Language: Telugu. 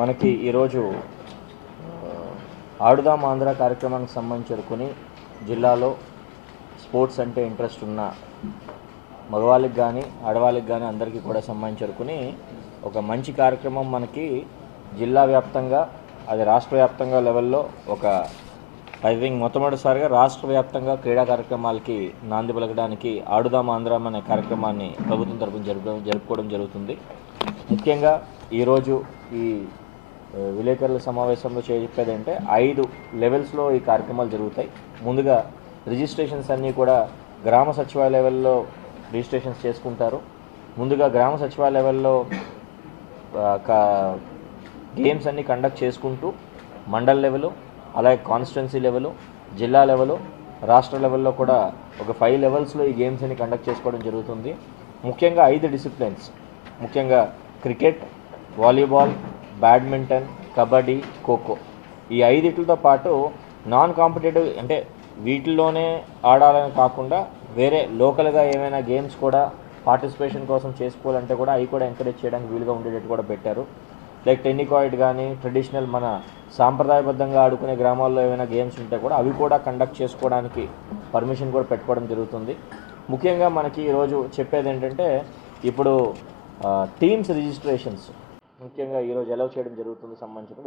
మనకి ఈరోజు ఆడుదాం ఆంధ్ర కార్యక్రమానికి సంబంధించుకుని జిల్లాలో స్పోర్ట్స్ అంటే ఇంట్రెస్ట్ ఉన్న మగవాళ్ళకి కానీ ఆడవాళ్ళకి కానీ అందరికీ కూడా సంబంధించుకుని ఒక మంచి కార్యక్రమం మనకి జిల్లా వ్యాప్తంగా అది రాష్ట్ర వ్యాప్తంగా లెవెల్లో ఒక ఐ థింక్ మొట్టమొదటిసారిగా రాష్ట్ర వ్యాప్తంగా క్రీడా కార్యక్రమాలకి నాంది పలకడానికి ఆడుదాం ఆంధ్ర అనే కార్యక్రమాన్ని ప్రభుత్వం తరపున జరుపుకోవడం జరుగుతుంది. ముఖ్యంగా ఈరోజు ఈ విలేకరుల సమావేశంలో చెప్పేదంటే 5 లెవెల్స్లో ఈ కార్యక్రమాలు జరుగుతాయి. ముందుగా రిజిస్ట్రేషన్స్ అన్నీ కూడా గ్రామ సచివాలయ లెవెల్లో రిజిస్ట్రేషన్స్ చేసుకుంటారు. ముందుగా గ్రామ సచివాలయ లెవెల్లో గేమ్స్ అన్నీ కండక్ట్ చేసుకుంటూ మండల్ లెవెల్, అలాగే కాన్స్టిట్యున్సీ లెవెల్, జిల్లా లెవెల్, రాష్ట్ర లెవెల్లో కూడా ఒక 5 లెవెల్స్లో ఈ గేమ్స్ అన్ని కండక్ట్ చేసుకోవడం జరుగుతుంది. ముఖ్యంగా 5 డిసిప్లిన్స్, ముఖ్యంగా cricket, volleyball, badminton, kabaddi, kho kho, ఈ 5తో పాటు నాన్ కాంపిటేటివ్ అంటే వీటిల్లోనే ఆడాలని కాకుండా వేరే లోకల్గా ఏమైనా గేమ్స్ కూడా పార్టిసిపేషన్ కోసం చేసుకోవాలంటే కూడా అవి కూడా ఎంకరేజ్ చేయడానికి వీలుగా ఉండేటట్టు కూడా పెట్టారు. లైక్ టెన్నికాయిడ్ కానీ ట్రెడిషనల్ మన సాంప్రదాయబద్ధంగా ఆడుకునే గ్రామాల్లో ఏమైనా గేమ్స్ ఉంటే కూడా అవి కూడా కండక్ట్ చేసుకోవడానికి పర్మిషన్ కూడా పెట్టుకోవడం జరుగుతుంది. ముఖ్యంగా మనకి ఈరోజు చెప్పేది ఏంటంటే ఇప్పుడు టీమ్స్ రిజిస్ట్రేషన్స్ ముఖ్యంగా ఈరోజు అలౌ చేయడం జరుగుతుంది సంబంధించిన